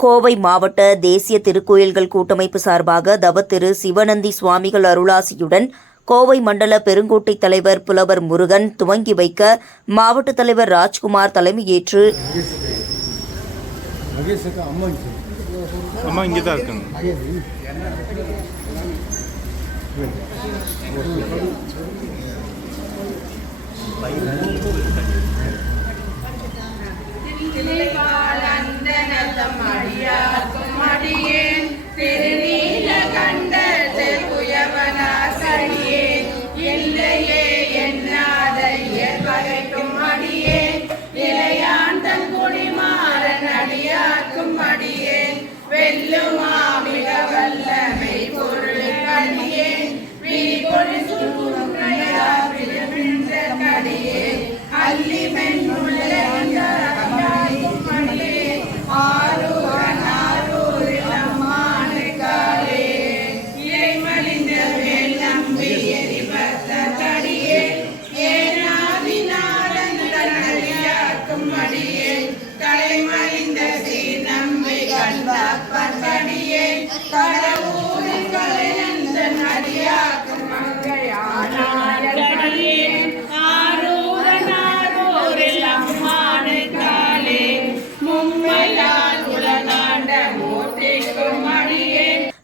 கோவை மாவட்ட தேசிய திருக்கோயில்கள் கூட்டமைப்பு சார்பாக தவத்திரு சிவனந்தி சுவாமிகள் அருளாசியுடன் கோவை மண்டல பெருங்கோட்டை தலைவர் புலவர் முருகன் துவங்கி வைக்க மாவட்ட தலைவர் ராஜ்குமார் தலைமையேற்று அம்மா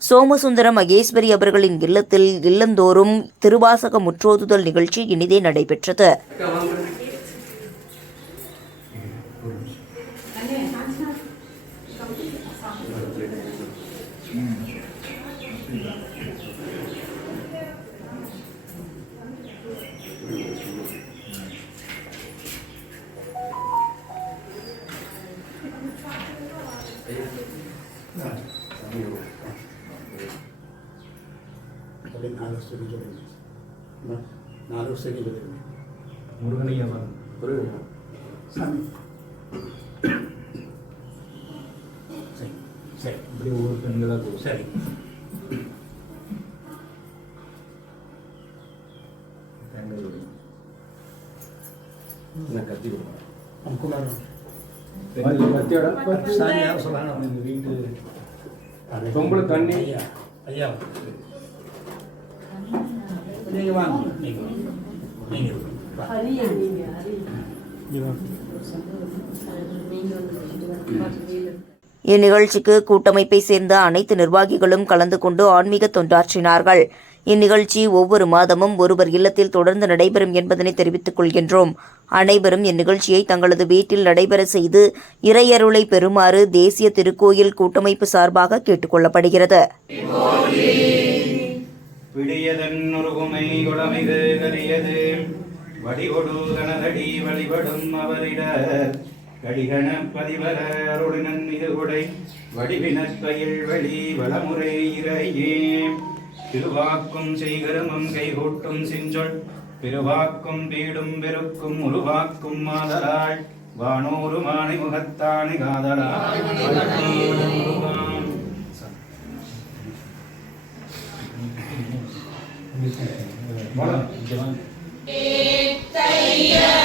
சோமசுந்தரம் மகேஸ்வரி அவர்களின் இல்லத்தில் இல்லந்தோறும் திருவாசக முற்றோதுதல் நிகழ்ச்சி இனிதே நடைபெற்றது Thank you. வருஷம் சொல்லுங்க அம்மா, நாலு வருஷம் சொல்லுங்க முருகனையா ஒரு சாமி சரி சரி இப்படி ஒவ்வொரு பெண்களாக போகும் சரி நான் கத்தி அமுக்குள்ளாரம் கத்தியோட சாமி சொல்கிறாங்க இந்த வீட்டு தண்ணி. ஐயா வாங்க. இந்நிகழ்ச்சிக்கு கூட்டமைப்பை சேர்ந்த அனைத்து நிர்வாகிகளும் கலந்து கொண்டு ஆன்மீக தொண்டாற்றினார்கள். இந்நிகழ்ச்சி ஒவ்வொரு மாதமும் ஒருவர் இல்லத்தில் தொடர்ந்து நடைபெறும் என்பதனை தெரிவித்துக் கொள்கின்றோம். அனைவரும் இந்நிகழ்ச்சியை தங்களது வீட்டில் நடைபெற செய்து இறையருளை பெறுமாறு தேசிய திருக்கோயில் கூட்டமைப்பு சார்பாக கேட்டுக்கொள்ளப்படுகிறது கடிகண பதிவர அருளினன் இது உடை வடிவினத் பயில் வழி வளமுறை இறையே. திருவாக்கும் செய்கருமம் கைகூட்டும் செஞ்சொல். பெருவாக்கும் பீடும் பெருக்கும் உருவாக்கும் மாதலாள் வானோரு மானை முகத்தானை காதலாள் Thank you.